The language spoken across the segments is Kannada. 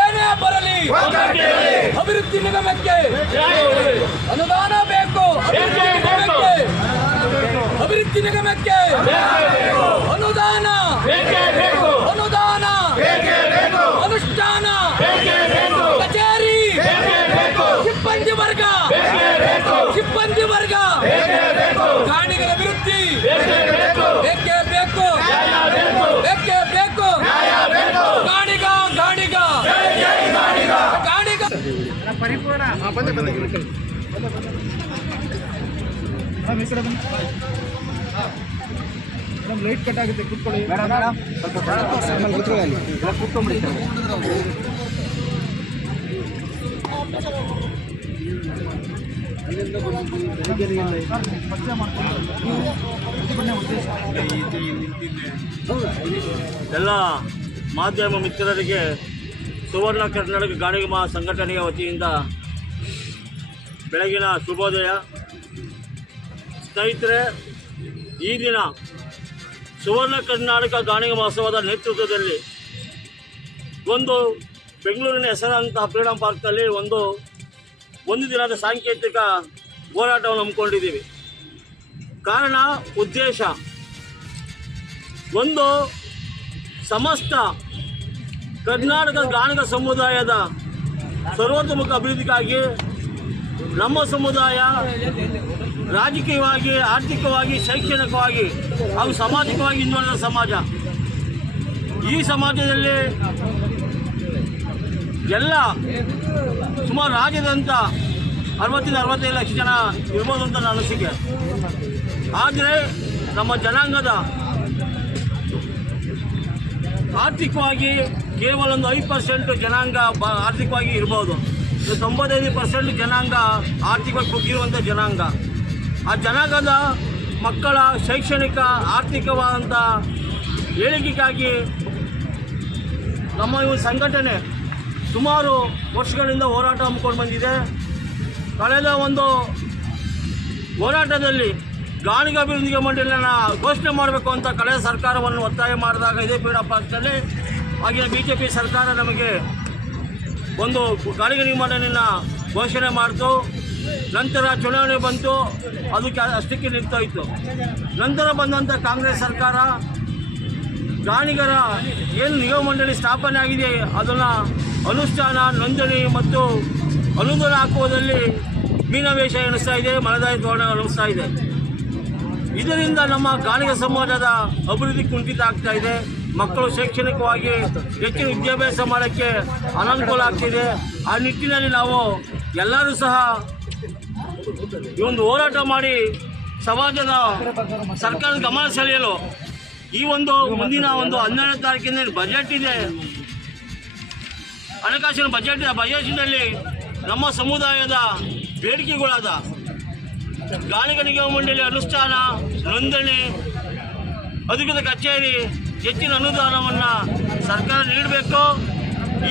ಏನೇ ಬರಲಿ. ಅಭಿವೃದ್ಧಿ ನಿಗಮಕ್ಕೆ. ಅನುದಾನ ಬೇಕು. ಅಭಿವೃದ್ಧಿ ನಿಗಮಕ್ಕೆ ಅಭಿವೃದ್ಧಿ ನಿಗಮಕ್ಕೆ. ಮೇಡಮ್ ಈ ಕಡೆ ಬನ್ನಿ. ಮೇಡಮ್ ಲೈಟ್ ಕಟ್ ಆಗುತ್ತೆ ಕೂತ್ಕೊಳ್ಳಿ. ಎಲ್ಲ ಮಾಧ್ಯಮ ಮಿತ್ರರಿಗೆ ಸುವರ್ಣ ಕರ್ನಾಟಕ ಗಾಡಿಗೆ ಮಹಾ ಸಂಘಟನೆಯ ವತಿಯಿಂದ ಬೆಳಗಿನ ಶುಭೋದಯ. ಸ್ನೇಹಿತರೆ, ಈ ದಿನ ಸುವರ್ಣ ಕರ್ನಾಟಕ ಗಾಣಿಗ ಮಹೋತ್ಸವದ ನೇತೃತ್ವದಲ್ಲಿ ಒಂದು ಬೆಂಗಳೂರಿನ ಹೆಸರಾದಂತಹ ಫ್ರೀಡಮ್ ಪಾರ್ಕ್ನಲ್ಲಿ ಒಂದು ಒಂದು ದಿನದ ಸಾಂಕೇತಿಕ ಹೋರಾಟವನ್ನು ಹಮ್ಮಿಕೊಂಡಿದ್ದೀವಿ. ಕಾರಣ, ಉದ್ದೇಶ, ಒಂದು ಸಮಸ್ತ ಕರ್ನಾಟಕ ಗಾಣಿಗ ಸಮುದಾಯದ ಸರ್ವತೋಮುಖ ಅಭಿವೃದ್ಧಿಗಾಗಿ ನಮ್ಮ ಸಮುದಾಯ ರಾಜಕೀಯವಾಗಿ, ಆರ್ಥಿಕವಾಗಿ, ಶೈಕ್ಷಣಿಕವಾಗಿ ಹಾಗೂ ಸಾಮಾಜಿಕವಾಗಿ ಹಿಂದುಳಿದ ಸಮಾಜ. ಈ ಸಮಾಜದಲ್ಲಿ ಎಲ್ಲ ಸುಮಾರು ರಾಜ್ಯದಂತ ಅರವತ್ತಿಂದ ಅರವತ್ತೈದು ಲಕ್ಷ ಜನ ಇರ್ಬೋದು ಅಂತ ನನ್ನ ಅನಿಸಿಕೆ. ಆದರೆ ನಮ್ಮ ಜನಾಂಗದ ಆರ್ಥಿಕವಾಗಿ ಕೇವಲ ಒಂದು ಐದು ಪರ್ಸೆಂಟ್ ಜನಾಂಗ ಬ ಆರ್ಥಿಕವಾಗಿ ಇರ್ಬೋದು. ತೊಂಬತ್ತೈದು ಪರ್ಸೆಂಟ್ ಜನಾಂಗ ಆರ್ಥಿಕವಾಗಿ ಕುಗ್ಗಿರುವಂಥ ಜನಾಂಗ. ಆ ಜನಾಂಗದ ಮಕ್ಕಳ ಶೈಕ್ಷಣಿಕ ಆರ್ಥಿಕವಾದಂಥ ಏಳಿಗೆಗಾಗಿ ನಮ್ಮ ಈ ಸಂಘಟನೆ ಸುಮಾರು ವರ್ಷಗಳಿಂದ ಹೋರಾಟ ಹಮ್ಮಿಕೊಂಡು ಬಂದಿದೆ. ಕಳೆದ ಒಂದು ಹೋರಾಟದಲ್ಲಿ ಗಾಣಿಗ ಅಭಿವೃದ್ಧಿಗೆ ಮಂಡಳಿಯನ್ನು ಘೋಷಣೆ ಮಾಡಬೇಕು ಅಂತ ಕಳೆದ ಸರ್ಕಾರವನ್ನು ಒತ್ತಾಯ ಮಾಡಿದಾಗ ಇದೇ ಪೀಡಾ ಪಕ್ಷದಲ್ಲಿ ಆಗಿನ ಬಿ ಸರ್ಕಾರ ನಮಗೆ ಒಂದು ಗಾಣಿಗ ನಿಗಮವನ್ನು ಘೋಷಣೆ ಮಾಡಿತು. ನಂತರ ಚುನಾವಣೆ ಬಂತು. ಅದಕ್ಕೆ ಅಷ್ಟಕ್ಕೆ ನಿಂತೋಯ್ತು ನಂತರ ಬಂದಂಥ ಕಾಂಗ್ರೆಸ್ ಸರ್ಕಾರ ಗಾಣಿಗರ ಏನು ನಿಗಮ ಮಂಡಳಿ ಸ್ಥಾಪನೆ ಆಗಿದೆ ಅದನ್ನು ಅನುಷ್ಠಾನ, ನೋಂದಣಿ ಮತ್ತು ಅನುದಾನ ಹಾಕುವುದರಲ್ಲಿ ಮೀನವೇಷ ಎಣಿಸ್ತಾ ಇದೆ, ಮಲದಾಯಿ ಧೋರಣೆ ಅನಿಸ್ತಾ ಇದೆ. ಇದರಿಂದ ನಮ್ಮ ಗಾಣಿಗ ಸಮಾಜದ ಅಭಿವೃದ್ಧಿ ಕುಂಠಿತ ಆಗ್ತಾ ಇದೆ. ಮಕ್ಕಳು ಶೈಕ್ಷಣಿಕವಾಗಿ ಹೆಚ್ಚಿನ ವಿದ್ಯಾಭ್ಯಾಸ ಮಾಡೋಕ್ಕೆ ಅನಾನುಕೂಲ ಆಗ್ತಿದೆ. ಆ ನಿಟ್ಟಿನಲ್ಲಿ ನಾವು ಎಲ್ಲರೂ ಸಹ ಈ ಒಂದು ಹೋರಾಟ ಮಾಡಿ ಸಮಾಜದ ಸರ್ಕಾರದ ಗಮನ ಸೆಳೆಯಲು ಈ ಒಂದು ಮುಂದಿನ ಒಂದು ಹನ್ನೆರಡನೇ ತಾರೀಕಿನ ಬಜೆಟ್ ಇದೆ. ಹಣಕಾಸಿನ ಬಜೆಟ್ ಬಜೆಟ್ನಲ್ಲಿ ನಮ್ಮ ಸಮುದಾಯದ ಬೇಡಿಕೆಗಳಾದ ಗಾಣಿಗ ಮಂಡಳಿ ಅನುಷ್ಠಾನ, ನೋಂದಣಿ ಅಧಿಕೃತ ಕಚೇರಿ ಹೆಚ್ಚಿನ ಅನುದಾನವನ್ನು ಸರ್ಕಾರ ನೀಡಬೇಕು.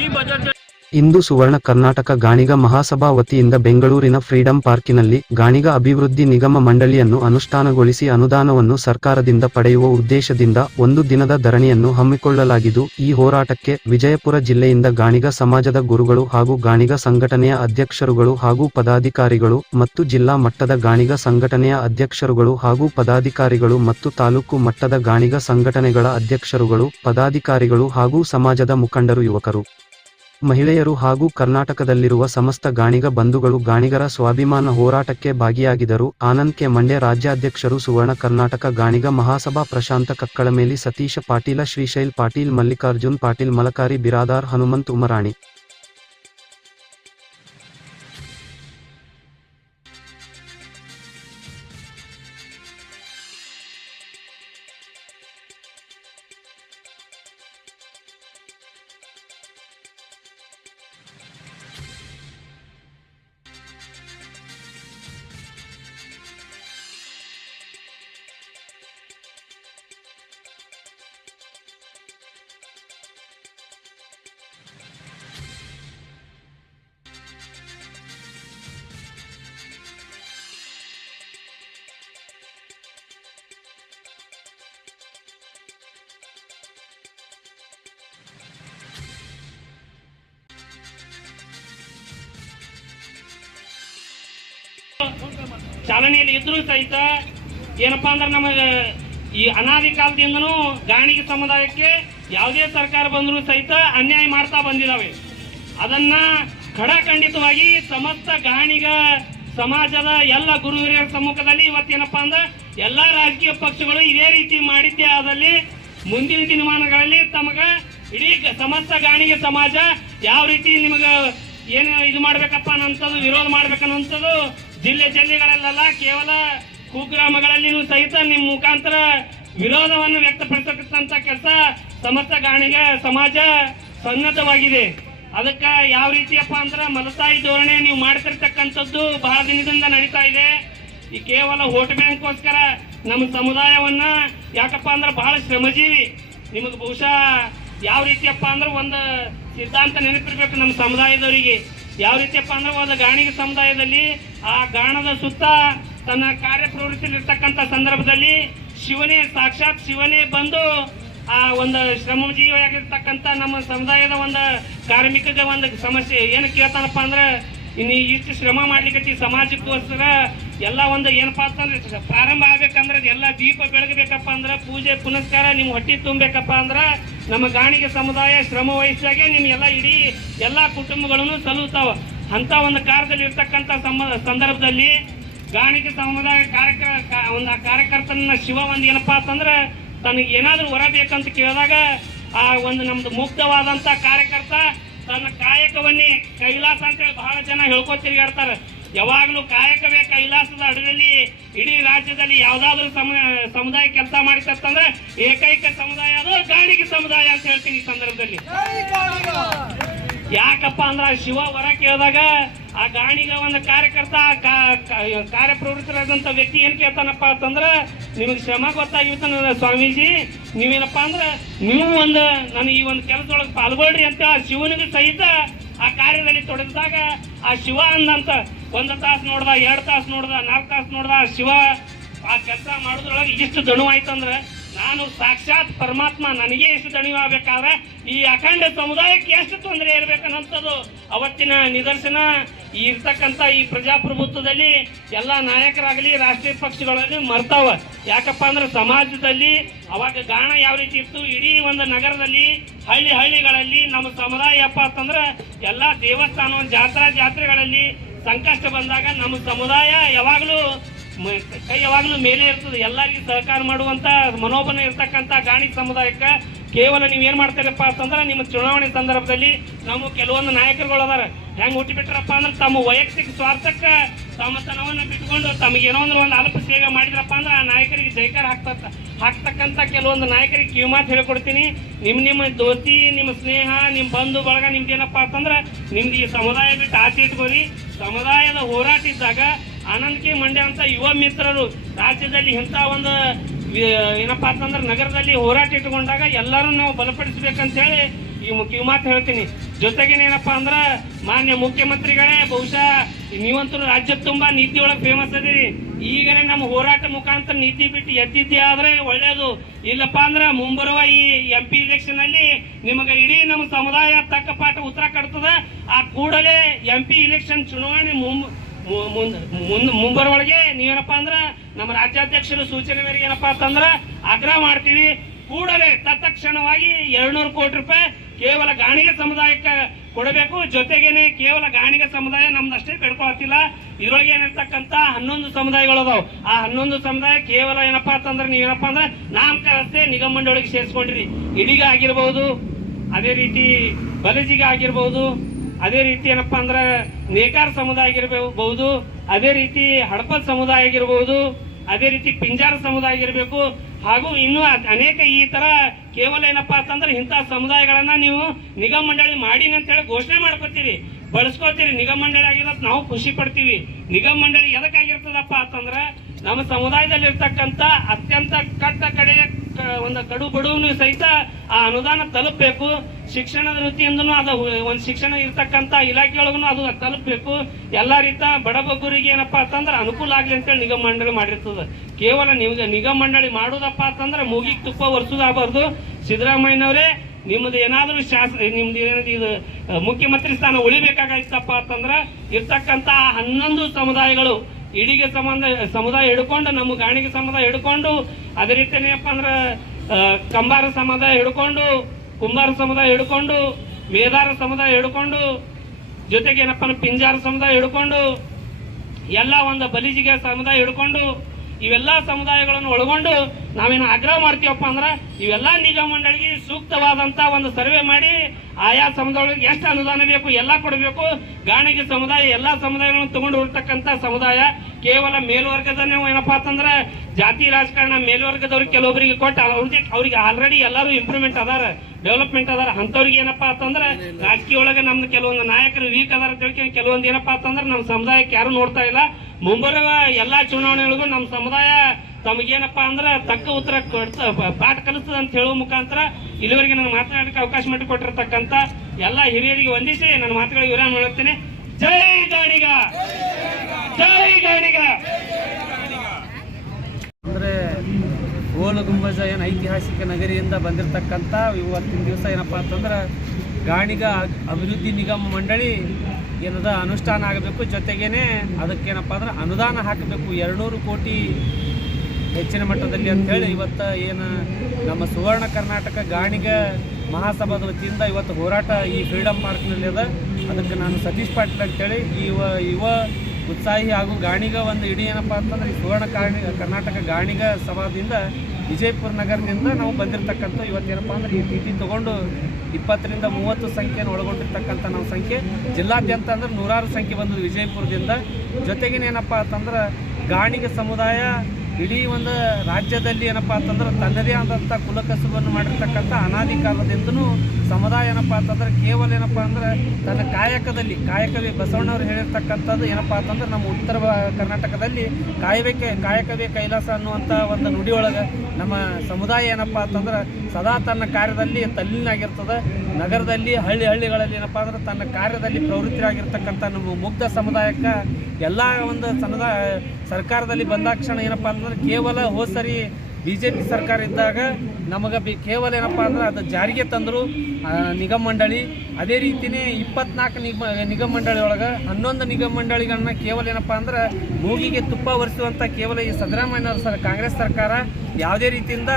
ಈ ಬಜೆಟ್ ಇಂದು ಸುವರ್ಣ ಕರ್ನಾಟಕ ಗಾಣಿಗ ಮಹಾಸಭಾ ವತಿಯಿಂದ ಬೆಂಗಳೂರಿನ ಫ್ರೀಡಂ ಪಾರ್ಕಿನಲ್ಲಿ ಗಾಣಿಗ ಅಭಿವೃದ್ಧಿ ನಿಗಮ ಮಂಡಳಿಯನ್ನು ಅನುಷ್ಠಾನಗೊಳಿಸಿ ಅನುದಾನವನ್ನು ಸರ್ಕಾರದಿಂದ ಪಡೆಯುವ ಉದ್ದೇಶದಿಂದ ಒಂದು ದಿನದ ಧರಣಿಯನ್ನು ಹಮ್ಮಿಕೊಳ್ಳಲಾಗಿದ್ದು, ಈ ಹೋರಾಟಕ್ಕೆ ವಿಜಯಪುರ ಜಿಲ್ಲೆಯಿಂದ ಗಾಣಿಗ ಸಮಾಜದ ಗುರುಗಳು ಹಾಗೂ ಗಾಣಿಗ ಸಂಘಟನೆಯ ಅಧ್ಯಕ್ಷರುಗಳು ಹಾಗೂ ಪದಾಧಿಕಾರಿಗಳು ಮತ್ತು ಜಿಲ್ಲಾ ಮಟ್ಟದ ಗಾಣಿಗ ಸಂಘಟನೆಯ ಅಧ್ಯಕ್ಷರುಗಳು ಹಾಗೂ ಪದಾಧಿಕಾರಿಗಳು ಮತ್ತು ತಾಲೂಕು ಮಟ್ಟದ ಗಾಣಿಗ ಸಂಘಟನೆಗಳ ಅಧ್ಯಕ್ಷರುಗಳು, ಪದಾಧಿಕಾರಿಗಳು ಹಾಗೂ ಸಮಾಜದ ಮುಖಂಡರು, ಯುವಕರು. ಮಹಿಳೆಯರು ಹಾಗೂ ಕರ್ನಾಟಕದಲ್ಲಿರುವ ಸಮಸ್ತ ಗಾಣಿಗ ಬಂಧುಗಳು ಗಾಣಿಗರ ಸ್ವಾಭಿಮಾನ ಹೋರಾಟಕ್ಕೆ ಭಾಗಿಯಾಗಿದರು ಆನಂದ್ ಕೆ. ಮಂಡ್ಯ ರಾಜ್ಯಾಧ್ಯಕ್ಷರು ಸುವರ್ಣ ಕರ್ನಾಟಕ ಗಾಣಿಗ ಮಹಾಸಭಾ ಪ್ರಶಾಂತ ಕಕ್ಕಳಮೇಲಿ ಸತೀಶ ಪಾಟೀಲ, ಶ್ರೀಶೈಲ್ ಪಾಟೀಲ್, ಮಲ್ಲಿಕಾರ್ಜುನ್ ಪಾಟೀಲ್, ಮಲಕಾರಿ ಬಿರಾದಾರ್, ಹನುಮಂತ್ ಉಮರಾಣಿ. ಚಾಲನೆಯಲ್ಲಿ ಇದ್ರೂ ಸಹಿತ ಏನಪ್ಪಾ ಅಂದ್ರೆ ನಮಗೆ ಈ ಅನಾದಿ ಕಾಲದಿಂದನೂ ಗಾಣಿಗೆ ಸಮುದಾಯಕ್ಕೆ ಯಾವುದೇ ಸರ್ಕಾರ ಬಂದರೂ ಸಹಿತ ಅನ್ಯಾಯ ಮಾಡ್ತಾ ಬಂದಿದ್ದಾವೆ ಅದನ್ನ ಖಡಾಖಂಡಿತವಾಗಿ ಸಮಸ್ತ ಗಾಣಿಗ, ಸಮಾಜದ ಎಲ್ಲ ಗುರು ಹಿರಿಯರ ಸಮ್ಮುಖದಲ್ಲಿ ಇವತ್ತೇನಪ್ಪಾ ಅಂದ್ರೆ ಎಲ್ಲ ರಾಜಕೀಯ ಪಕ್ಷಗಳು ಇದೇ ರೀತಿ ಮಾಡಿದ್ದೇ ಆದಲ್ಲಿ ಮುಂದಿನ ದಿನಮಾನಗಳಲ್ಲಿ ತಮಗ ಇಡೀ ಸಮಸ್ತ ಗಾಣಿಗೆ ಸಮಾಜ ಯಾವ ರೀತಿ ನಿಮಗೆ ಏನು ಇದು ಮಾಡ್ಬೇಕಪ್ಪ ಅನ್ನೋಂಥದ್ದು, ವಿರೋಧ ಮಾಡ್ಬೇಕನ್ನೋಂಥದ್ದು ಜಿಲ್ಲೆ ಜಿಲ್ಲೆಗಳಲ್ಲೆಲ್ಲ ಕೇವಲ ಕುಗ್ರಾಮಗಳಲ್ಲಿನೂ ಸಹಿತ ನಿಮ್ಮ ಮುಖಾಂತರ ವಿರೋಧವನ್ನು ವ್ಯಕ್ತಪಡಿಸತಕ್ಕಂಥ ಕೆಲಸ ಸಮಸ್ತ ಗಾಣಿಗೆ ಸಮಾಜ ಸನ್ನದ್ಧವಾಗಿದೆ. ಅದಕ್ಕೆ ಯಾವ ರೀತಿಯಪ್ಪ ಅಂದ್ರೆ ಮಲತಾಯಿ ಧೋರಣೆ ನೀವು ಮಾಡ್ತಿರ್ತಕ್ಕಂಥದ್ದು ಬಹಳ ದಿನದಿಂದ ನಡೀತಾ ಇದೆ. ಈ ಕೇವಲ ಓಟ್ ಬ್ಯಾಂಕ್ಗೋಸ್ಕರ ನಮ್ಮ ಸಮುದಾಯವನ್ನ ಯಾಕಪ್ಪ ಅಂದ್ರೆ ಬಹಳ ಶ್ರಮಜೀವಿ. ನಿಮಗೆ ಬಹುಶಃ ಯಾವ ರೀತಿಯಪ್ಪ ಅಂದ್ರೆ ಒಂದು ಸಿದ್ಧಾಂತ ನೆನಪಿರ್ಬೇಕು ನಮ್ಮ ಸಮುದಾಯದವರಿಗೆ. ಯಾವ ರೀತಿಯಪ್ಪ ಅಂದ್ರೆ ಒಂದು ಗಾಣಿಗ ಸಮುದಾಯದಲ್ಲಿ ಆ ಗಾಣದ ಸುತ್ತ ತನ್ನ ಕಾರ್ಯಪ್ರವೃತ್ತಿಲಿರ್ತಕ್ಕಂಥ ಸಂದರ್ಭದಲ್ಲಿ ಶಿವನೇ, ಸಾಕ್ಷಾತ್ ಶಿವನೇ ಬಂದು ಆ ಒಂದು ಶ್ರಮಜೀವಿಯಾಗಿರ್ತಕ್ಕಂಥ ನಮ್ಮ ಸಮುದಾಯದ ಒಂದು ಕಾರ್ಮಿಕದ ಒಂದು ಸಮಸ್ಯೆ. ಏನು ಕೇಳ್ತಾನಪ್ಪ ಅಂದ್ರೆ ಇನ್ನು ಇಷ್ಟು ಶ್ರಮ ಮಾಡ್ಲಿಕ್ಕೆ ಸಮಾಜಕ್ಕೋಸ್ಕರ ಎಲ್ಲ ಒಂದು ಏನಪ್ಪಾ ಅಂತಂದ್ರೆ, ಪ್ರಾರಂಭ ಆಗ್ಬೇಕಂದ್ರೆ ಎಲ್ಲ ದೀಪ ಬೆಳಗಬೇಕಪ್ಪ ಅಂದ್ರೆ, ಪೂಜೆ, ಪುನಸ್ಕಾರ ನಿಮ್ಮ ಹೊಟ್ಟೆ ತುಂಬಬೇಕಪ್ಪ ಅಂದ್ರೆ, ನಮ್ಮ ಗಾಣಿಗೆ ಸಮುದಾಯ ಶ್ರಮ ವಹಿಸಿದಾಗೆ ನಿಮ್ಗೆಲ್ಲ ಇಡೀ ಎಲ್ಲ ಕುಟುಂಬಗಳನ್ನು ಸಲ್ಲುತ್ತಾವ. ಅಂತ ಒಂದು ಕಾರ್ಯದಲ್ಲಿ ಇರ್ತಕ್ಕಂಥ ಸಂದರ್ಭದಲ್ಲಿ ಗಾಣಿಗೆ ಸಮುದಾಯ ಕಾರ್ಯಕ ಒಂದು ಆ ಕಾರ್ಯಕರ್ತನ ಶಿವ ಒಂದು ಏನಪ್ಪಾ ಅಂತಂದ್ರೆ ತನಗೆ ಏನಾದರೂ ವರ ಬೇಕಂತ ಕೇಳಿದಾಗ ಆ ಒಂದು ನಮ್ದು ಮುಕ್ತವಾದಂತ ಕಾರ್ಯಕರ್ತ ತನ್ನ ಕಾಯಕವನ್ನೇ ಕೈಲಾಸ ಅಂತೇಳಿ ಬಹಳ ಜನ ಹೇಳ್ಕೊತೀರಿ ಹೇಳ್ತಾರೆ ಯಾವಾಗಲೂ ಕಾಯಕವೇ ಕೈಲಾಸದ ಅಡಿಯಲ್ಲಿ ಇಡೀ ರಾಜ್ಯದಲ್ಲಿ ಯಾವುದಾದ್ರೂ ಸಮ, ಸಮುದಾಯ ಕೆಲಸ ಮಾಡಿತಂದ್ರೆ ಏಕೈಕ ಸಮುದಾಯ ಅದು ಗಾಣಿಗೆ ಸಮುದಾಯ ಅಂತ ಹೇಳ್ತೀನಿ ಈ ಸಂದರ್ಭದಲ್ಲಿ. ಯಾಕಪ್ಪ ಅಂದ್ರೆ ಆ ಶಿವ ವರ ಕೇಳಿದಾಗ ಆ ಗಾಣಿಗ ಒಂದು ಕಾರ್ಯಕರ್ತ, ಕಾ- ಕಾ- ಕಾರ್ಯಪ್ರವೃತ್ತರಾದಂತ ವ್ಯಕ್ತಿ ಏನು ಕೇಳ್ತಾನಪ್ಪ ಅಂತಂದ್ರೆ, ನಿಮಗೆ ಶ್ರಮ ಗೊತ್ತಾಗಿತ್ತ ಸ್ವಾಮೀಜಿ, ನೀವೇನಪ್ಪ ಅಂದ್ರೆ, ನೀವು ಒಂದು ನಾನು ಈ ಒಂದು ಕೆಲಸದೊಳಗೆ ಪಾಲ್ಗೊಳ್ರಿ ಅಂತ ಆ ಶಿವನಿಗೆ ಸಹಿತ ಆ ಕಾರ್ಯದಲ್ಲಿ ತೊಡಗಿದಾಗ ಆ ಶಿವ ಅಂದಂತ ಒಂದು ತಾಸು ನೋಡ್ದ, ಎರಡು ತಾಸು ನೋಡ್ದ, ನಾಲ್ಕು ತಾಸು ನೋಡ್ದ ಆ ಶಿವ ಆ ಕೆಲಸ ಮಾಡೋದ್ರೊಳಗೆ ಇಷ್ಟು ದಣು ಆಯ್ತಂದ್ರೆ ನಾನು ಸಾಕ್ಷಾತ್ ಪರಮಾತ್ಮ ನನಗೆ ಎಷ್ಟು ದಣಿವಾಗಬೇಕಾದ್ರೆ ಈ ಅಖಂಡ ಸಮುದಾಯಕ್ಕೆ ಎಷ್ಟು ತೊಂದರೆ ಇರಬೇಕನ್ನುವಂಥದ್ದು ಅವತ್ತಿನ ನಿದರ್ಶನ, ಈ ಇರ್ತಕ್ಕಂಥ ಈ ಪ್ರಜಾಪ್ರಭುತ್ವದಲ್ಲಿ ಎಲ್ಲ ನಾಯಕರಾಗಲಿ, ರಾಷ್ಟ್ರೀಯ ಪಕ್ಷಗಳಲ್ಲಿ ಮರ್ತಾವ. ಯಾಕಪ್ಪ ಅಂದ್ರೆ ಸಮಾಜದಲ್ಲಿ ಅವಾಗ ಗಾಣ ಯಾವ ರೀತಿ ಇತ್ತು? ಇಡೀ ಒಂದು ನಗರದಲ್ಲಿ, ಹಳ್ಳಿ ಹಳ್ಳಿಗಳಲ್ಲಿ, ನಮ್ಮ ಸಮುದಾಯ ಅಪ್ಪ ಅಂತಂದ್ರೆ ಎಲ್ಲ ದೇವಸ್ಥಾನ ಜಾತ್ರಾ ಜಾತ್ರೆಗಳಲ್ಲಿ ಸಂಕಷ್ಟ ಬಂದಾಗ ನಮ್ಮ ಸಮುದಾಯ ಯಾವಾಗಲೂ ಕೈ ಯಾವಾಗಲೂ ಮೇಲೆ ಇರ್ತದೆ. ಎಲ್ಲರಿಗೂ ಸಹಕಾರ ಮಾಡುವಂತ ಮನೋಬಲ ಇರ್ತಕ್ಕಂಥ ಗಾಣಿ ಸಮುದಾಯಕ್ಕೆ ಕೇವಲ ನೀವು ಏನು ಮಾಡ್ತೀರಪ್ಪ ಅಂತಂದ್ರೆ ನಿಮ್ಮ ಚುನಾವಣೆ ಸಂದರ್ಭದಲ್ಲಿ ನಮ್ಮ ಕೆಲವೊಂದು ನಾಯಕರುಗಳು ಅದಾರ ಹೆಂಗ್ ಹುಟ್ಟಿಬಿಟ್ರಪ್ಪ ಅಂದ್ರೆ ತಮ್ಮ ವೈಯಕ್ತಿಕ ಸ್ವಾರ್ಥಕ್ಕ ತಮ್ಮತನವನ್ನ ಬಿಟ್ಕೊಂಡು ತಮಗೇನೋ ಅಂದ್ರೆ ಒಂದು ಅಲ್ಪ ಸೇವೆ ಮಾಡಿದ್ರಪ್ಪ ಅಂದ್ರೆ ಆ ನಾಯಕರಿಗೆ ಜೈಕಾರ ಹಾಕ್ತ ಹಾಕ್ತಕ್ಕಂಥ ಕೆಲವೊಂದು ನಾಯಕರಿಗೆ ಕಿವಿ ಮಾತು ಹೇಳ್ಕೊಡ್ತೀನಿ. ನಿಮ್ಮ ನಿಮ್ಮ ದೋಸ್ತಿ, ನಿಮ್ಮ ಸ್ನೇಹ ನಿಮ್ಮ ಬಂಧು ಬಳಗ ನಿಮ್ದೇನಪ್ಪ ಅಂತಂದ್ರೆ ನಿಮ್ದು ಈ ಸಮುದಾಯ ಬಿಟ್ಟು ಆಚೆ ಇಟ್ಕೋರಿ. ಸಮುದಾಯದ ಹೋರಾಟ ಇದ್ದಾಗ ಆನಂದ್ ಕೆ ಮಂಡ್ಯ ಅಂತ ಯುವ ಮಿತ್ರರು ರಾಜ್ಯದಲ್ಲಿ ಇಂಥ ಒಂದು ಏನಪ್ಪಾ ಅಂತಂದ್ರೆ ನಗರದಲ್ಲಿ ಹೋರಾಟ ಇಟ್ಕೊಂಡಾಗ ಎಲ್ಲರೂ ನಾವು ಬಲಪಡಿಸ್ಬೇಕಂತ ಹೇಳಿ ಈ ಮುಖ್ಯ ಮಾತು ಹೇಳ್ತೀನಿ. ಜೊತೆಗಿನ ಏನಪ್ಪ ಅಂದ್ರೆ ಮಾನ್ಯ ಮುಖ್ಯಮಂತ್ರಿಗಳೇ, ಬಹುಶಃ ನೀವಂತೂ ರಾಜ್ಯ ತುಂಬಾ ನೀತಿ ಒಳಗೆ ಫೇಮಸ್ ಅದೀರಿ. ಈಗಲೇ ನಮ್ಮ ಹೋರಾಟ ಮುಖಾಂತರ ನೀತಿ ಬಿಟ್ಟು ಎದ್ದಿದ್ದೆ ಆದ್ರೆ ಒಳ್ಳೇದು. ಇಲ್ಲಪ್ಪ ಅಂದ್ರೆ ಮುಂಬರುವ ಈ ಎಂ ಪಿ ಇಲೆಕ್ಷನ್ ಅಲ್ಲಿ ನಿಮಗೆ ಇಡೀ ನಮ್ಮ ಸಮುದಾಯ ತಕ್ಕ ಪಾಠ ಉತ್ತರ ಕಟ್ತದ. ಆ ಕೂಡಲೇ ಎಂ ಪಿ ಇಲೆಕ್ಷನ್ ಚುನಾವಣೆ ಮುಂ ಮು- ಮುಂದ್- ಮುಂಬರೊಳಗೆ ನೀವು ನೀವೇನಪ್ಪಾ ಅಂದ್ರ ನಮ್ಮ ರಾಜ್ಯಾಧ್ಯಕ್ಷರ ಸೂಚನೆ ಮೇರೆಗೆ ಏನಪ್ಪಾ ಅಂತಂದ್ರ ಆಗ್ರಹ ಮಾಡ್ತೀವಿ. ಕೂಡಲೇ ತತ್ಕ್ಷಣವಾಗಿ ಎರಡ್ನೂರು ಕೋಟಿ ರೂಪಾಯಿ ಕೇವಲ ಗಾಣಿಗೆ ಸಮುದಾಯಕ್ಕೆ ಕೊಡಬೇಕು. ಜೊತೆಗೇನೆ ಕೇವಲ ಗಾಣಿಗ ಸಮುದಾಯ ನಮ್ದಷ್ಟೇ ಬೇಡ್ಕೊಳತ್ತಿಲ್ಲ ಇದ್ರೊಳಗೆ ಏನಿರ್ತಕ್ಕಂತ ಹನ್ನೊಂದು ಸಮುದಾಯಗಳು ಅದಾವ ಆ ಹನ್ನೊಂದು ಸಮುದಾಯ ಕೇವಲ ಏನಪ್ಪಾ ಅಂತಂದ್ರೆ ನೀವೇನಪ್ಪಾ ಅಂದ್ರೆ ನಾಮಕರಸ್ತೆ ನಿಗಮ ಮಂಡಳಿಗೆ ಸೇರಿಸ್ಕೊಂಡಿರಿ. ಇಡಿಗ ಆಗಿರ್ಬಹುದು ಅದೇ ರೀತಿ ಬಲಜಿಗ ಆಗಿರ್ಬಹುದು ಅದೇ ರೀತಿ ಏನಪ್ಪಾ ಅಂದ್ರೆ ನೇಕಾರ ಸಮುದಾಯ ಆಗಿರಬಹುದು ಅದೇ ರೀತಿ ಹಡಪದ ಸಮುದಾಯ ಆಗಿರಬಹುದು ಅದೇ ರೀತಿ ಪಿಂಜಾರ ಸಮುದಾಯ ಆಗಿರಬೇಕು. ಹಾಗೂ ಇನ್ನೂ ಅನೇಕ ಈ ತರ ಕೇವಲ ಏನಪ್ಪಾ ಅಂತಂದ್ರೆ ಇಂತಹ ಸಮುದಾಯಗಳನ್ನ ನೀವು ನಿಗಮ ಮಂಡಳಿ ಮಾಡಿನಿ ಅಂತ ಹೇಳಿ ಘೋಷಣೆ ಮಾಡ್ಕೊತೀರಿ. ಬಳಸ್ಕೋತೀರಿ. ನಿಗಮ ಮಂಡಳಿ ಆಗಿರೋದು ನಾವು ಖುಷಿ ಪಡ್ತೀವಿ. ನಿಗಮ ಮಂಡಳಿ ಎದಕ್ಕಾಗಿರ್ತದಪ್ಪ ಅಂತಂದ್ರೆ ನಮ್ಮ ಸಮುದಾಯದಲ್ಲಿ ಇರ್ತಕ್ಕಂತ ಅತ್ಯಂತ ಕಟ್ಟ ಕಡೆಯ ಒಂದು ಕಡು ಬಡವನು ಸಹಿತ ಆ ಅನುದಾನ ತಲುಪಬೇಕು. ಶಿಕ್ಷಣದ ವೃತ್ತಿಯಿಂದನೂ ಅದು, ಒಂದು ಶಿಕ್ಷಣ ಇರ್ತಕ್ಕಂಥ ಇಲಾಖೆಯೊಳಗೂ ಅದು ತಲುಪಬೇಕು. ಎಲ್ಲ ರೀತ ಬಡಬಗ್ಗರಿಗೆ ಏನಪ್ಪಾ ಅಂತಂದ್ರೆ ಅನುಕೂಲ ಆಗಲಿ ಅಂತೇಳಿ ನಿಗಮ ಮಂಡಳಿ ಮಾಡಿರ್ತದೆ. ಕೇವಲ ನಿಮ್ಗೆ ನಿಗಮ ಮಂಡಳಿ ಮಾಡುದಪ್ಪ ಅಂತಂದ್ರೆ ಮೂಗಿಗೆ ತುಪ್ಪ ಒರೆಸೋದಾಗಬಾರ್ದು. ಸಿದ್ದರಾಮಯ್ಯನವರೇ, ನಿಮ್ದು ಏನಾದರೂ ಶಾಸ, ನಿಮ್ದು ಏನಾದ್ರು ಇದು, ಮುಖ್ಯಮಂತ್ರಿ ಸ್ಥಾನ ಉಳಿಬೇಕಾಗಿತ್ತಪ್ಪ ಅಂತಂದ್ರೆ ಇರ್ತಕ್ಕಂಥ ಹನ್ನೊಂದು ಸಮುದಾಯಗಳು, ಇಡಿಗೆ ಸಂಬಂಧ, ಸಮುದಾಯ ಹಿಡ್ಕೊಂಡು, ನಮ್ಮ ಗಾಣಿಗೆ ಸಮುದಾಯ ಹಿಡ್ಕೊಂಡು, ಅದೇ ರೀತಿಯೇ ಏನಪ್ಪ ಅಂದ್ರೆ ಕಂಬಾರ ಸಮುದಾಯ ಹಿಡ್ಕೊಂಡು ಕುಂಬಾರ ಸಮುದಾಯ ಹಿಡ್ಕೊಂಡು, ಮೇದಾರ ಸಮುದಾಯ ಹಿಡ್ಕೊಂಡು, ಜೊತೆಗೆ ಏನಪ್ಪ ಪಿಂಜಾರ ಸಮುದಾಯ ಹಿಡ್ಕೊಂಡು, ಎಲ್ಲ ಒಂದು ಬಲಿಜಿಗೆ ಸಮುದಾಯ ಹಿಡ್ಕೊಂಡು, ಇವೆಲ್ಲ ಸಮುದಾಯಗಳನ್ನು ಒಳಗೊಂಡು ನಾವೇನು ಆಗ್ರಹ ಮಾಡ್ತೀವಪ್ಪ ಅಂದ್ರೆ ಇವೆಲ್ಲ ನಿಗಮ ಮಂಡಳಿಗೆ ಸೂಕ್ತವಾದಂತ ಒಂದು ಸರ್ವೆ ಮಾಡಿ ಆಯಾ ಸಮುದಾಯಗಳಿಗೆ ಎಷ್ಟು ಅನುದಾನ ಬೇಕು ಎಲ್ಲ ಕೊಡಬೇಕು. ಗಾಣಿಗೆ ಸಮುದಾಯ ಎಲ್ಲ ಸಮುದಾಯಗಳನ್ನು ತಗೊಂಡು ಹೋಗ್ತಕ್ಕಂಥ ಸಮುದಾಯ. ಕೇವಲ ಮೇಲ್ವರ್ಗದ ನೀವು ಏನಪ್ಪಾ ಅಂತಂದ್ರೆ ಜಾತಿ ರಾಜಕಾರಣ ಮೇಲ್ವರ್ಗದವ್ರಿಗೆ ಕೆಲವೊಬ್ಬರಿಗೆ ಕೊಟ್ಟು ಅವ್ರಿಗೆ ಅವ್ರಿಗೆ ಆಲ್ರೆಡಿ ಎಲ್ಲರೂ ಇಂಪ್ರೂವ್ಮೆಂಟ್ ಅದಾರ ಡೆವಲಪ್ಮೆಂಟ್ ಅದಾರ. ಅಂಥವ್ರಿಗೆ ಏನಪ್ಪಾ ಅಂತಂದ್ರೆ ರಾಜಕೀಯ ಒಳಗೆ ನಮ್ದು ಕೆಲವೊಂದು ನಾಯಕರು ವೀಕ್ ಅದಾರ ಅಂತ ಹೇಳಿ ಕೆಲವೊಂದು ಏನಪ್ಪಾ ಅಂತಂದ್ರೆ ನಮ್ಮ ಸಮುದಾಯಕ್ಕೆ ಯಾರು ನೋಡ್ತಾ ಇಲ್ಲ. ಮುಂಬರುವ ಎಲ್ಲಾ ಚುನಾವಣೆಗಳಿಗೂ ನಮ್ಮ ಸಮುದಾಯ ತಮಗೇನಪ್ಪಾ ಅಂದ್ರೆ ತಕ್ಕ ಉತ್ತರ ಕೊಡ್ತ ಪಾಠ ಕಲಿಸ್ತದ ಅಂತ ಹೇಳುವ ಮುಖಾಂತರ ಇಲ್ಲಿವರೆಗೆ ನಾನು ಮಾತನಾಡಕ್ಕೆ ಅವಕಾಶ ಮಾಡಿಕೊಟ್ಟಿರ್ತಕ್ಕಂಥ ಎಲ್ಲ ಹಿರಿಯರಿಗೆ ವಂದಿಸಿ ನನ್ನ ಮಾತುಗಳಿಗೆ ವಿರಾಮ ಹೇಳುತ್ತೇನೆ. ಜೈ ಗಾಣಿಗ! ಜೈ ಗಾಣಿಗ! ಅಂದ್ರೆ ಗೋಲ ಗುಂಬಜ ಏನು ಐತಿಹಾಸಿಕ ನಗರಿಯಿಂದ ಬಂದಿರತಕ್ಕಂಥ ಇವತ್ತಿನ ದಿವಸ ಏನಪ್ಪ ಅಂತಂದ್ರೆ ಗಾಣಿಗ ಅಭಿವೃದ್ಧಿ ನಿಗಮ ಮಂಡಳಿ ಏನದ ಅನುಷ್ಠಾನ ಆಗಬೇಕು ಜೊತೆಗೇನೆ ಅದಕ್ಕೇನಪ್ಪ ಅಂದ್ರೆ ಅನುದಾನ ಹಾಕಬೇಕು. ಎರಡುನೂರು ಕೋಟಿ ಹೆಚ್ಚಿನ ಮಟ್ಟದಲ್ಲಿ ಅಂತೇಳಿ ಇವತ್ತು ಏನು ನಮ್ಮ ಸುವರ್ಣ ಕರ್ನಾಟಕ ಗಾಣಿಗ ಮಹಾಸಭಾದ ವತಿಯಿಂದ ಇವತ್ತು ಹೋರಾಟ ಈ ಫ್ರೀಡಮ್ ಪಾರ್ಕ್ನಲ್ಲಿ ಅದ. ಅದಕ್ಕೆ ನಾನು ಸತೀಶ್ ಪಾಟೀಲ್ ಅಂತೇಳಿ ಈ ಯುವ ಉತ್ಸಾಹಿ ಹಾಗೂ ಗಾಣಿಗ ಒಂದು ಇಡೀ ಏನಪ್ಪ ಅಂತಂದ್ರೆ ಸುವರ್ಣ ಕಾಣಿ, ಕರ್ನಾಟಕ ಗಾಣಿಗ ಸಭಾದಿಂದ ವಿಜಯಪುರ ನಗರದಿಂದ ನಾವು ಬಂದಿರತಕ್ಕಂಥ ಇವತ್ತೇನಪ್ಪ ಅಂದ್ರೆ ಈ ಟಿ ತೊಗೊಂಡು ಇಪ್ಪತ್ತರಿಂದ ಮೂವತ್ತು ಸಂಖ್ಯೆಯನ್ನು ಒಳಗೊಂಡಿರ್ತಕ್ಕಂಥ ನಾವು ಸಂಖ್ಯೆ. ಜಿಲ್ಲಾದ್ಯಂತ ಅಂದ್ರೆ ನೂರಾರು ಸಂಖ್ಯೆ ಬಂದದ್ದು ವಿಜಯಪುರದಿಂದ. ಜೊತೆಗೇನೇನಪ್ಪ ಅಂತಂದ್ರೆ ಗಾಣಿಗ ಸಮುದಾಯ ಇಡೀ ಒಂದು ರಾಜ್ಯದಲ್ಲಿ ಏನಪ್ಪ ಅಂತಂದ್ರೆ ತನ್ನದೇ ಆದಂಥ ಕುಲಕಸುಬನ್ನು ಮಾಡಿರ್ತಕ್ಕಂಥ ಅನಾದಿ ಕಾಲದಿಂದನೂ ಸಮುದಾಯ ಏನಪ್ಪ ಅಂತಂದ್ರೆ ಕೇವಲ ಏನಪ್ಪ ಅಂದ್ರೆ ತನ್ನ ಕಾಯಕದಲ್ಲಿ, ಕಾಯಕವೇ ಬಸವಣ್ಣವರು ಹೇಳಿರ್ತಕ್ಕಂಥದ್ದು ಏನಪ್ಪ ಅಂತಂದ್ರೆ ನಮ್ಮ ಉತ್ತರ ಕರ್ನಾಟಕದಲ್ಲಿ ಕಾಯಬೇಕೆ ಕಾಯಕವೇ ಕೈಲಾಸ ಅನ್ನುವಂಥ ಒಂದು ನುಡಿಯೊಳಗೆ ನಮ್ಮ ಸಮುದಾಯ ಏನಪ್ಪ ಅಂತಂದ್ರೆ ಸದಾ ತನ್ನ ಕಾರ್ಯದಲ್ಲಿ ತಲ್ಲೀನಾಗಿರ್ತದೆ. ನಗರದಲ್ಲಿ ಹಳ್ಳಿ ಹಳ್ಳಿಗಳಲ್ಲಿ ಏನಪ್ಪ ಅಂದ್ರೆ ತನ್ನ ಕಾರ್ಯದಲ್ಲಿ ಪ್ರವೃತ್ತಿಯಾಗಿರ್ತಕ್ಕಂಥ ನಮ್ಮ ಮುಗ್ಧ ಸಮುದಾಯಕ್ಕೆ ಎಲ್ಲ ಒಂದು ಸಮುದಾಯ ಸರ್ಕಾರದಲ್ಲಿ ಬಂದಾಕ್ಷಣ ಏನಪ್ಪ ಅಂದ್ರೆ ಕೇವಲ ಹೋಸರಿ ಸರಿ ಬಿ ಜೆ ಪಿ ಸರ್ಕಾರ ಇದ್ದಾಗ ನಮಗೆ ಬಿ ಕೇವಲ ಏನಪ್ಪ ಅಂದ್ರೆ ಅದು ಜಾರಿಗೆ ತಂದರು ನಿಗಮ ಮಂಡಳಿ. ಅದೇ ರೀತಿನೇ ಇಪ್ಪತ್ನಾಲ್ಕು ನಿಗಮ ನಿಗಮ ಮಂಡಳಿ ಒಳಗೆ ಹನ್ನೊಂದು ನಿಗಮ ಮಂಡಳಿಗಳನ್ನ ಕೇವಲ ಏನಪ್ಪ ಅಂದ್ರೆ ಮೂಗಿಗೆ ತುಪ್ಪ ಒರೆಸುವಂಥ ಕೇವಲ ಈ ಸಿದ್ದರಾಮಯ್ಯನವ್ರ ಸರ್, ಕಾಂಗ್ರೆಸ್ ಸರ್ಕಾರ ಯಾವುದೇ ರೀತಿಯಿಂದ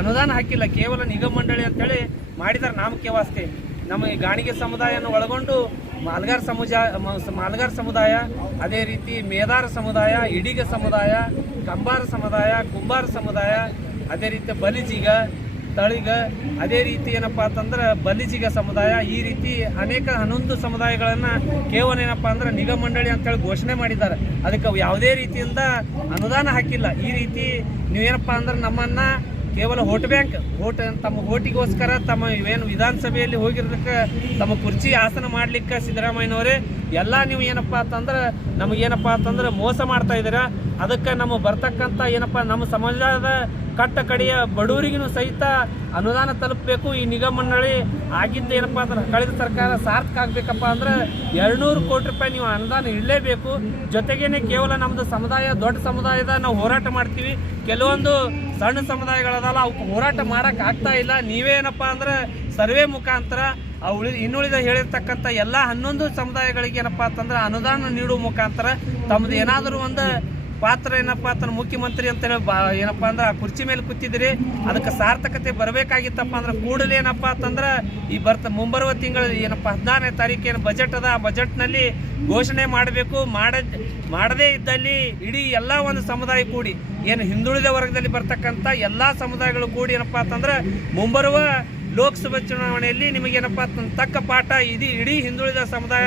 ಅನುದಾನ ಹಾಕಿಲ್ಲ. ಕೇವಲ ನಿಗಮ ಮಂಡಳಿ ಅಂತೇಳಿ ಮಾಡಿದ್ದಾರೆ ನಾಮಕ್ಕೆ ವಾಸ್ತೆ ನಮ್ಮ ಗಾಣಿಗೆ ಸಮುದಾಯನ ಒಳಗೊಂಡು ಮಾಲ್ಗಾರ್ ಸಮುದಾಯ ಮಾಲ್ಗಾರ್ ಸಮುದಾಯ, ಅದೇ ರೀತಿ ಮೇದಾರ ಸಮುದಾಯ, ಇಡಿಗ ಸಮುದಾಯ, ಕಂಬಾರ ಸಮುದಾಯ, ಕುಂಬಾರ ಸಮುದಾಯ, ಅದೇ ರೀತಿ ಬಲಿಜಿಗ, ತಳಿಗ, ಅದೇ ರೀತಿ ಏನಪ್ಪ ಅಂತಂದ್ರೆ ಬಲಿಜಿಗ ಸಮುದಾಯ, ಈ ರೀತಿ ಅನೇಕ ಹನ್ನೊಂದು ಸಮುದಾಯಗಳನ್ನು ಕೇವಲ ಏನಪ್ಪ ಅಂದ್ರೆ ನಿಗಮ ಮಂಡಳಿ ಅಂತೇಳಿ ಘೋಷಣೆ ಮಾಡಿದ್ದಾರೆ. ಅದಕ್ಕೆ ಯಾವುದೇ ರೀತಿಯಿಂದ ಅನುದಾನ ಹಾಕಿಲ್ಲ. ಈ ರೀತಿ ನೀವೇನಪ್ಪ ಅಂದ್ರೆ ನಮ್ಮನ್ನ ಕೇವಲ ವೋಟ್ ಬ್ಯಾಂಕ್, ವೋಟ್ ತಮ್ಮ ಓಟಿಗೋಸ್ಕರ ತಮ್ಮ ಏನು ವಿಧಾನಸಭೆಯಲ್ಲಿ ಹೋಗಿರೋದಕ್ಕೆ ತಮ್ಮ ಕುರ್ಚಿ ಆಸನ ಮಾಡ್ಲಿಕ್ಕೆ ಸಿದ್ದರಾಮಯ್ಯನವರೇ, ಎಲ್ಲ ನೀವು ಏನಪ್ಪ ಅಂತಂದ್ರೆ, ನಮಗೇನಪ್ಪ ಅಂತಂದ್ರೆ ಮೋಸ ಮಾಡ್ತಾ ಇದ್ದೀರಾ? ಅದಕ್ಕೆ ನಮ್ಮ ಬರ್ತಕ್ಕಂಥ ಏನಪ್ಪ, ನಮ್ಮ ಸಮಾಜದ ಕಟ್ಟ ಕಡೆಯ ಬಡವರಿಗೂ ಸಹಿತ ಅನುದಾನ ತಲುಪಬೇಕು. ಈ ನಿಗಮ ಮಂಡಳಿ ಆಗಿದ್ದ ಏನಪ್ಪ ಅಂದ್ರೆ ಕಳೆದ ಸರ್ಕಾರ ಸಾರ್ಥಕ ಆಗ್ಬೇಕಪ್ಪ ಅಂದ್ರೆ ಎರಡ್ನೂರು ಕೋಟಿ ರೂಪಾಯಿ ನೀವು ಅನುದಾನ ಇಡಲೇಬೇಕು. ಜೊತೆಗೇನೆ ಕೇವಲ ನಮ್ಮದು ಸಮುದಾಯ, ದೊಡ್ಡ ಸಮುದಾಯದ ನಾವು ಹೋರಾಟ ಮಾಡ್ತೀವಿ. ಕೆಲವೊಂದು ಸಣ್ಣ ಸಮುದಾಯಗಳದಲ್ಲ ಅವಕ್ಕೆ ಹೋರಾಟ ಮಾಡಕ್ ಆಗ್ತಾ ಇಲ್ಲ. ನೀವೇನಪ್ಪ ಅಂದ್ರೆ ಸರ್ವೆ ಮುಖಾಂತರ ಆ ಉಳಿ, ಇನ್ನುಳಿದ ಹೇಳಿರ್ತಕ್ಕಂಥ ಎಲ್ಲ ಹನ್ನೊಂದು ಸಮುದಾಯಗಳಿಗೆ ಏನಪ್ಪ ಅಂತಂದ್ರೆ ಅನುದಾನ ನೀಡುವ ಮುಖಾಂತರ ತಮ್ಮದು ಏನಾದರೂ ಒಂದು ಪಾತ್ರ ಏನಪ್ಪ ಅಂತಂದ್ರೆ ಮುಖ್ಯಮಂತ್ರಿ ಅಂತ ಹೇಳಿ ಬಾ ಏನಪ್ಪ ಅಂದ್ರೆ ಆ ಕುರ್ಚಿ ಮೇಲೆ ಕೂತಿದ್ರಿ ಅದಕ್ಕೆ ಸಾರ್ಥಕತೆ ಬರಬೇಕಾಗಿತ್ತಪ್ಪ ಅಂದ್ರೆ ಕೂಡಲೇ ಏನಪ್ಪ ಅಂತಂದ್ರೆ ಈ ಬರ್ತ ಮುಂಬರುವ ತಿಂಗಳು ಏನಪ್ಪ ಹದಿನಾರನೇ ತಾರೀಕು ಏನು ಬಜೆಟ್ ಅದ. ಆ ಬಜೆಟ್ನಲ್ಲಿ ಘೋಷಣೆ ಮಾಡಬೇಕು. ಮಾಡ ಮಾಡದೇ ಇದ್ದಲ್ಲಿ ಇಡೀ ಎಲ್ಲ ಒಂದು ಸಮುದಾಯ ಕೂಡಿ, ಏನು ಹಿಂದುಳಿದ ವರ್ಗದಲ್ಲಿ ಬರ್ತಕ್ಕಂಥ ಎಲ್ಲ ಸಮುದಾಯಗಳು ಕೂಡಿ ಏನಪ್ಪ ಅಂತಂದ್ರೆ ಮುಂಬರುವ ಲೋಕಸಭಾ ಚುನಾವಣೆಯಲ್ಲಿ ನಿಮಗೇನಪ್ಪ ತಕ್ಕ ಪಾಠ ಇಡೀ ಇಡೀ ಹಿಂದುಳಿದ ಸಮುದಾಯ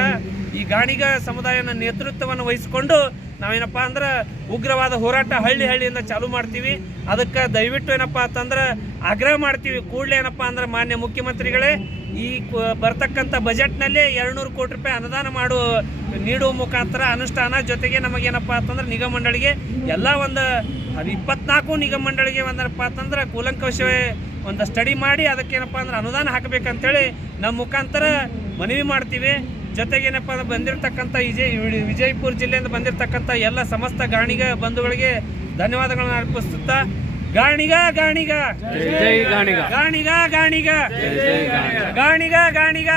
ಈ ಗಾಣಿಗ ಸಮುದಾಯನ ನೇತೃತ್ವವನ್ನು ವಹಿಸಿಕೊಂಡು ನಾವೇನಪ್ಪ ಅಂದ್ರೆ ಉಗ್ರವಾದ ಹೋರಾಟ ಹಳ್ಳಿ ಹಳ್ಳಿಯಿಂದ ಚಾಲೂ ಮಾಡ್ತೀವಿ. ಅದಕ್ಕೆ ದಯವಿಟ್ಟು ಏನಪ್ಪ ಅಂತಂದ್ರೆ ಆಗ್ರಹ ಮಾಡ್ತೀವಿ. ಕೂಡಲೇ ಏನಪ್ಪ ಅಂದ್ರೆ ಮಾನ್ಯ ಮುಖ್ಯಮಂತ್ರಿಗಳೇ, ಈ ಬರ್ತಕ್ಕಂಥ ಬಜೆಟ್ನಲ್ಲಿ ಎರಡ್ನೂರು ಕೋಟಿ ರೂಪಾಯಿ ಅನುದಾನ ಮಾಡುವ ನೀಡುವ ಮುಖಾಂತರ ಅನುಷ್ಠಾನ ಜೊತೆಗೆ ನಮಗೇನಪ್ಪ ಅಂತಂದ್ರೆ ನಿಗಮ ಮಂಡಳಿಗೆ ಎಲ್ಲ ಒಂದು ಇಪ್ಪತ್ನಾಲ್ಕು ನಿಗಮ ಮಂಡಳಿಗೆ ಒಂದಪ್ಪ ಅಂತಂದ್ರೆ ಕೂಲಂಕಷವೇ ಒಂದು ಸ್ಟಡಿ ಮಾಡಿ ಅದಕ್ಕೇನಪ್ಪ ಅಂದ್ರೆ ಅನುದಾನ ಹಾಕಬೇಕಂತೇಳಿ ನಮ್ಮ ಮುಖಾಂತರ ಮನವಿ ಮಾಡ್ತೀವಿ. ಜೊತೆಗೇನಪ್ಪ ಅಂದ್ರೆ ಬಂದಿರತಕ್ಕಂಥ ವಿಜಯ್ ವಿಜಯಪುರ ಜಿಲ್ಲೆಯಿಂದ ಬಂದಿರತಕ್ಕಂಥ ಎಲ್ಲ ಸಮಸ್ತ ಗಾಣಿಗ ಬಂಧುಗಳಿಗೆ ಧನ್ಯವಾದಗಳನ್ನು ಅರ್ಪಿಸುತ್ತಾ ಗಾಣಿಗ ಗಾಣಿಗ. ಗಾಣಿಗ. ಗಾಣಿಗ. ಗಾಣಿಗ ಗಾಣಿಗ.